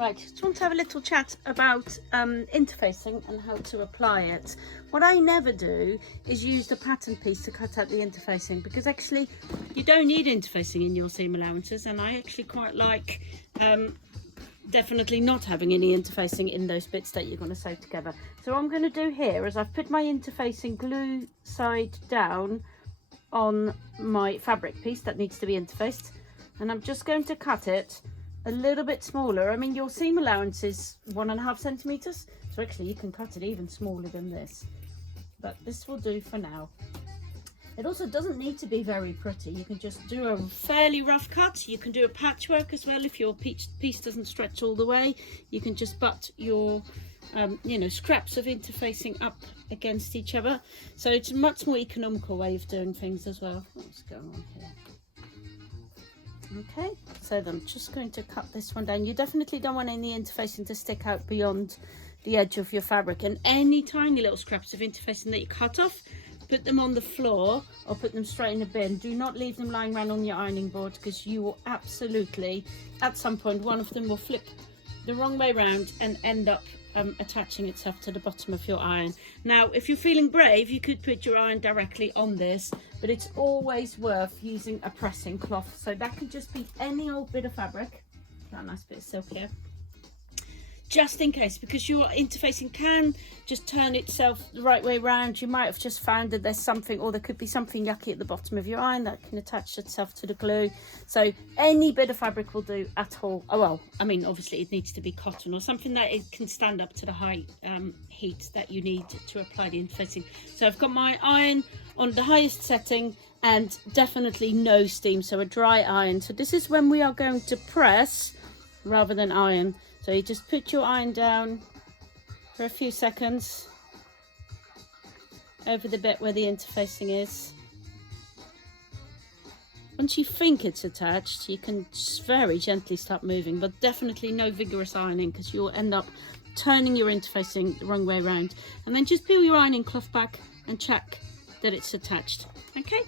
Right, just want to have a little chat about interfacing and how to apply it. What I never do is use the pattern piece to cut out the interfacing, because actually you don't need interfacing in your seam allowances, and I actually quite like definitely not having any interfacing in those bits that you're going to sew together. So what I'm going to do here is I've put my interfacing glue side down on my fabric piece that needs to be interfaced, and I'm just going to cut it a little bit smaller. I mean, your seam allowance is 1.5 centimeters, so actually you can cut it even smaller than this, but this will do for now. It also doesn't need to be very pretty. You can just do a fairly rough cut. You can do a patchwork as well if your piece doesn't stretch all the way. You can just butt your you know, scraps of interfacing up against each other, so it's a much more economical way of doing things as well. What's going on here? Okay, so I'm just going to cut this one down. You definitely don't want any interfacing to stick out beyond the edge of your fabric, and any tiny little scraps of interfacing that you cut off, put them on the floor or put them straight in a bin. Do not leave them lying around on your ironing board, because you will absolutely, at some point, one of them will flip the wrong way round and end up attaching itself to the bottom of your iron. Now, if you're feeling brave, you could put your iron directly on this, but it's always worth using a pressing cloth. So that could just be any old bit of fabric. Got a nice bit of silk here, just in case, because your interfacing can just turn itself the right way around. You might have just found that there's something, or there could be something yucky at the bottom of your iron that can attach itself to the glue. So any bit of fabric will do at all. Oh, well, I mean, obviously it needs to be cotton or something that it can stand up to the high heat that you need to apply the interfacing. So I've got my iron on the highest setting and definitely no steam, so a dry iron. So this is when we are going to press rather than iron. So you just put your iron down for a few seconds over the bit where the interfacing is. Once you think it's attached, you can just very gently start moving, but definitely no vigorous ironing, because you'll end up turning your interfacing the wrong way around. And then just peel your ironing cloth back and check that it's attached. Okay.